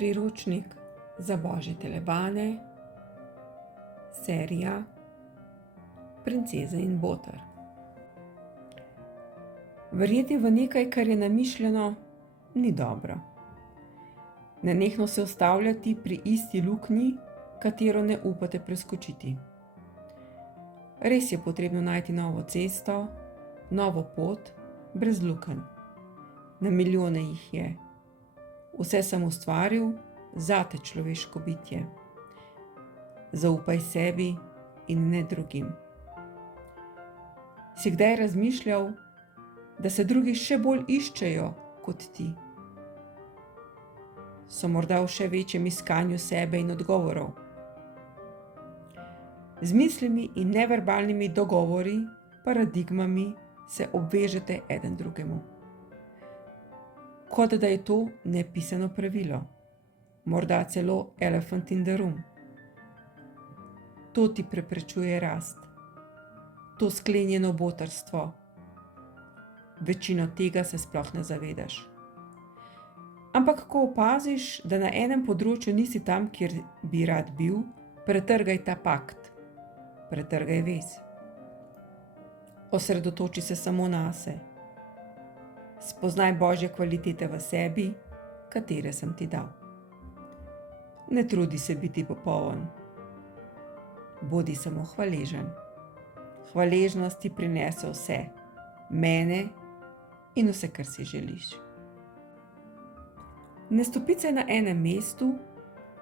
Priročnik za božje telebane, serija Princeza in boter. Verjeti v nekaj, kar je namišljeno, ni dobro. Nenehno se ustavljati pri isti luknji, katero ne upate preskočiti. Res je potrebno najti novo cesto, novo pot, brez lukenj. Na milijone jih je. Vse sem ustvaril zate, človeško bitje. Zaupaj sebi in ne drugim. Si kdaj razmišljal, da se drugi še bolj iščejo kot ti? So morda v še večjem iskanju sebe in odgovorov? Z mislimi in neverbalnimi dogovori, paradigmami se obvežete eden drugemu. Kot da je to nepisano pravilo, morda celo elephant in the room. To ti preprečuje rast, to sklenjeno botrstvo. Večino tega se sploh ne zavedaš. Ampak ko opaziš, da na enem področju nisi tam, kjer bi rad bil, pretrgaj ta pakt, pretrgaj vez. Osredotoči se samo nase. Spoznaj božje kvalitete v sebi, katere sem ti dal. Ne trudi se biti popoln. Bodi samo hvaležen. Hvaležnost ti prinese vse, mene in vse, kar si želiš. Ne stopicaj na enem mestu,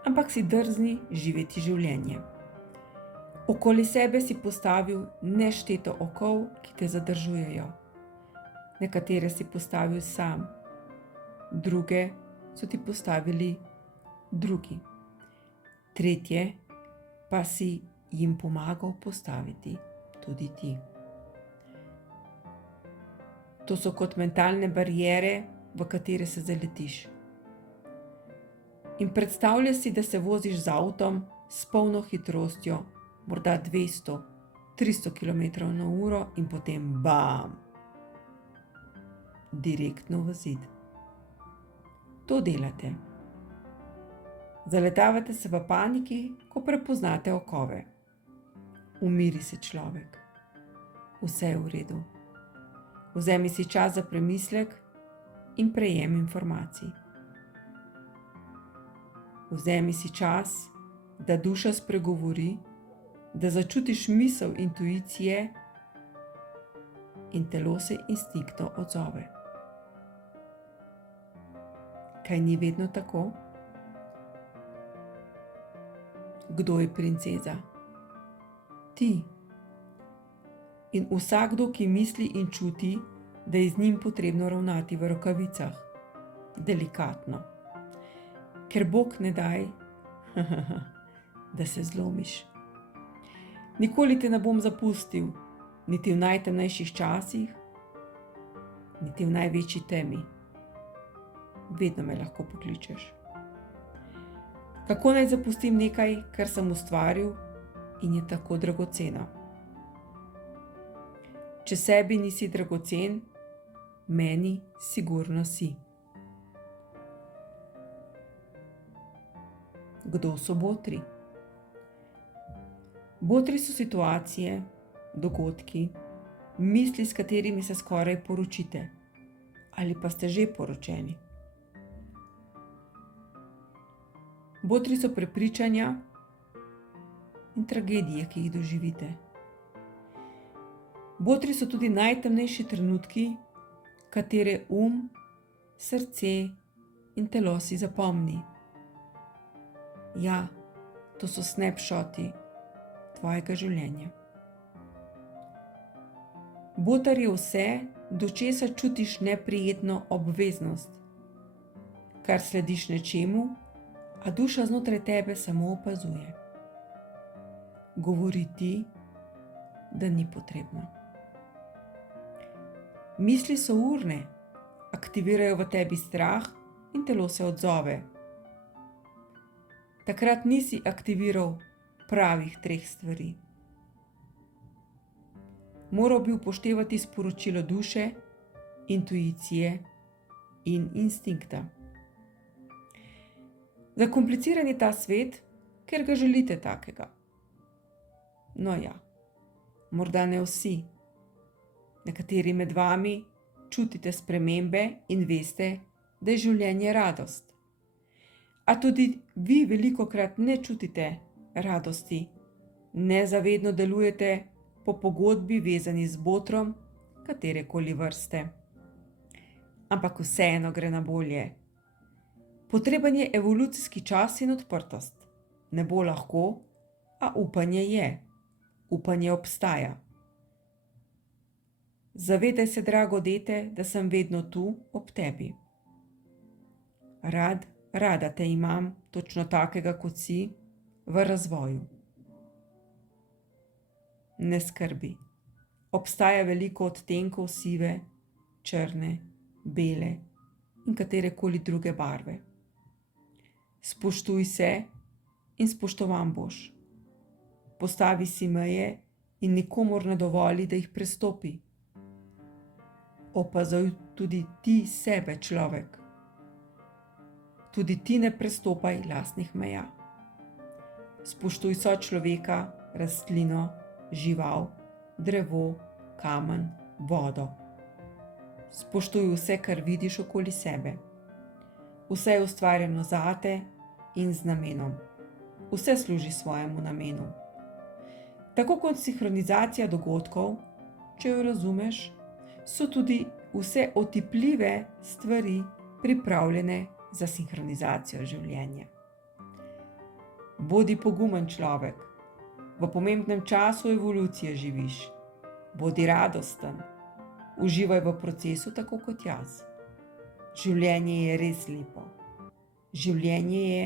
ampak si drzni živeti življenje. Okoli sebe si postavil nešteto okov, ki te zadržujejo. Nekatere si postavil sam, druge so ti postavili drugi. Tretje pa si jim pomagal postaviti tudi ti. To so kot mentalne bariere, v katere se zaletiš. In predstavljaj si, da se voziš z avtom s polno hitrostjo, morda 200-300 km/h in potem bam! Direktno v zid. To delate. Zaletavate se v paniki, ko prepoznate okove. Umiri se, človek. Vse je v redu. Vzemi si čas za premislek in prejem informacij. Vzemi si čas, da duša spregovori, da začutiš misel intuicije in telo se instinktno odzove. Kaj ni vedno tako? Kdo je princeza? Ti. In vsakdo, ki misli in čuti, da je z njim potrebno ravnati v rokavicah, delikatno. Ker Bog ne daj, da se zlomiš. Nikoli te ne bom zapustil, niti v najtemnejših časih, niti v največji temi. Vedno me lahko pokličeš. Kako naj zapustim nekaj, kar sem ustvaril in je tako dragoceno? Če sebi nisi dragocen, meni sigurno si. Kdo so botri? Botri so situacije, dogodki, misli, s katerimi se skoraj poročite, ali pa ste že poročeni. Botri so prepričanja in tragedije, ki jih doživite. Botri so tudi najtemnejši trenutki, katere srce in telo si zapomni. Ja, to so snapshoti tvojega življenja. Boter je vse, do česar čutiš neprijetno obveznost, kar slediš nečemu, a duša znotraj tebe samo opazuje. Govori ti, da ni potrebno. Misli so urne, aktivirajo v tebi strah in telo se odzove. Takrat nisi aktiviral pravih 3 stvari. Moral bi upoštevati sporočilo duše, intuicije in instinkta. Zakompliciran je ta svet, ker ga želite takega. No ja, morda ne vsi. Nekateri med vami čutite spremembe in veste, da je življenje radost. A tudi vi velikokrat ne čutite radosti, nezavedno delujete po pogodbi vezani z botrom katerekoli vrste. Ampak vseeno gre na bolje. Potreben je evolucijski čas in odprtost. Ne bo lahko, a upanje je. Upanje obstaja. Zavedaj se, drago dete, da sem vedno tu ob tebi. Rada te imam, točno takega, kot si, v razvoju. Ne skrbi. Obstaja veliko odtenkov sive, črne, bele in katerekoli druge barve. Spoštuj se in spoštovan boš. Postavi si meje in nikomur ne dovoli, da jih prestopi. Opazuj tudi ti sebe, človek. Tudi ti ne prestopaj lastnih meja. Spoštuj sočloveka, rastlino, žival, drevo, kamen, vodo. Spoštuj vse, kar vidiš okoli sebe. Vse je ustvarjeno zate in z namenom. Vse služi svojemu namenu. Tako kot sinhronizacija dogodkov, če jo razumeš, so tudi vse otipljive stvari pripravljene za sinhronizacijo življenja. Bodi pogumen človek. V pomembnem času evolucije živiš. Bodi radosten. Uživaj v procesu tako kot jaz. Življenje je res lepo. Življenje je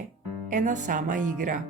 ena sama igra.